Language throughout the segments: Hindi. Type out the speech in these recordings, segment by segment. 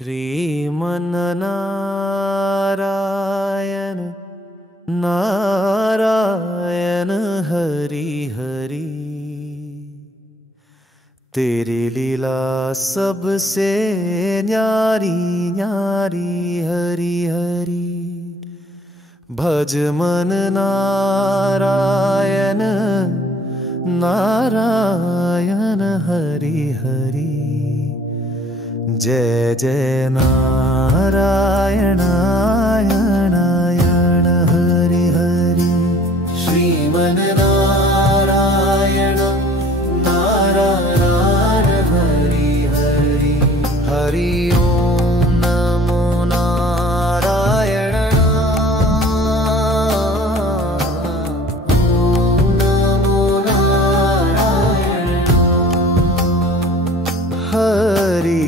श्रीमन्नारायण नारायण हरि हरि। तेरी लीला सबसे न्यारी न्यारी हरि हरि। भज मन नारायण नारायण हरि हरि। जय जय नारायण नारायण हरि हरि। श्रीमन नारायण नारायण हरि हरि। हरि ओम नमो नारायण। ओम नमो नारायण। हरि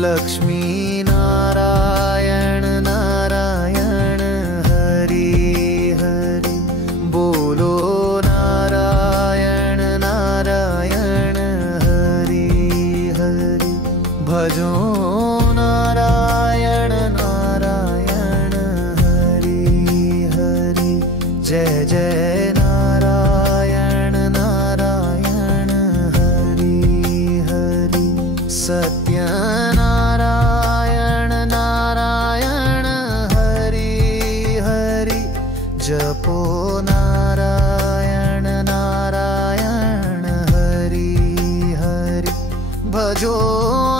लक्ष्मी नारायण नारायण हरि हरि। बोलो नारायण नारायण हरि हरि। भजो नारायण नारायण हरि हरि। जय जय नारायण नारायण हरि हरि। सत्य जपो नारायण नारायण हरि हरि। भजो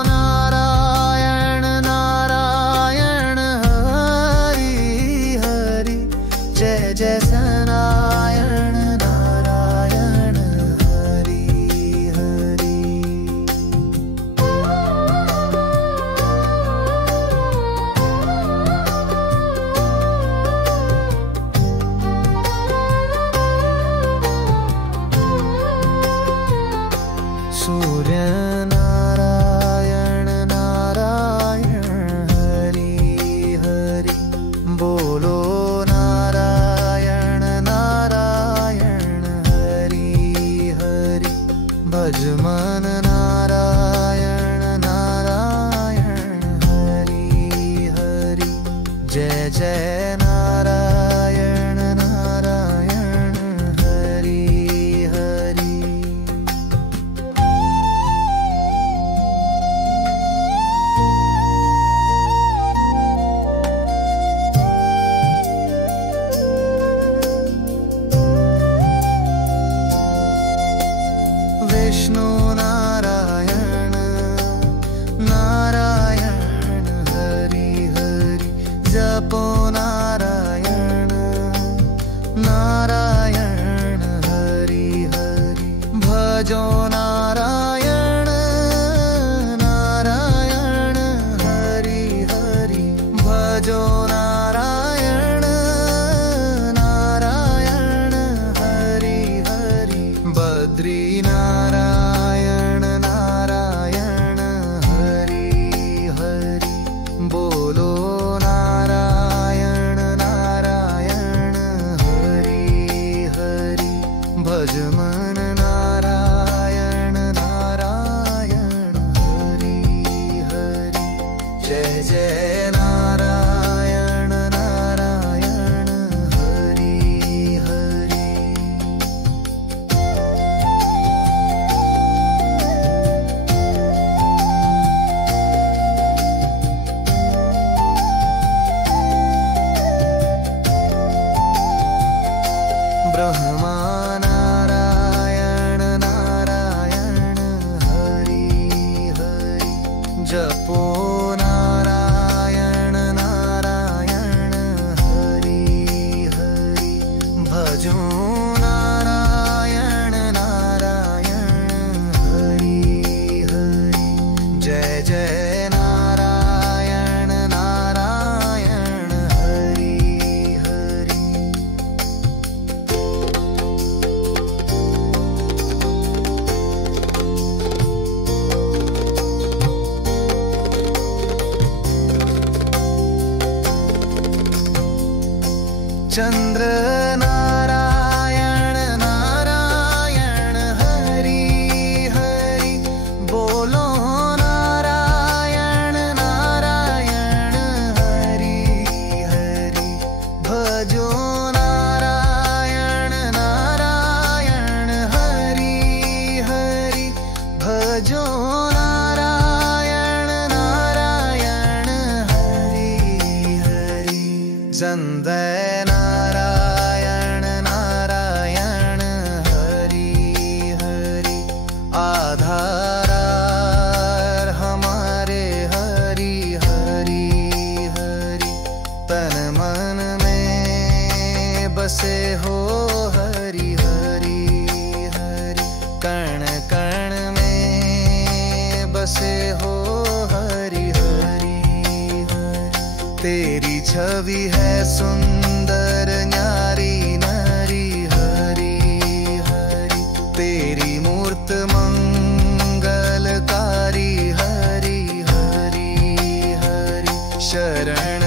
नारायण नारायण हरि हरि। जय जय नारायण नारायण हरि हरि। सूर्य नारायण नारायण हरि हरि। बोलो नारायण नारायण हरि हरि। भज मन नारायण नारायण हरि हरि। जय जय नारायण नारायण हरि हरि। विष्णु नारायण नारायण हरि हरि। जपो नारायण नारायण हरि हरि। भजो नारायण नारायण हरि हरि। भजो नारायण नारायण हरि हरि। बद्री नारायण नारायण हरि हरि। बोलो नारायण नारायण हरि हरि। भज मन नारायण नारायण हरि हरि। जय जय नारायण चंद्र नारायण नारायण हरि हरि बोलो नारायण नारायण हरि हरि भजो नारायण नारायण हरि हरि भजो नारायण नारायण हरि हरि जंदे नारायण नारायण हरि हरि आधार हमारे हरि हरि हरि तन मन में बसे हो हरि हरि हरि कण कण में बसे हो हरि हरि हरि तेरी छवि है सुंदर न्यारी नारी हरि हरि तेरी मूर्त मंगलकारी हरि हरि हरि शरण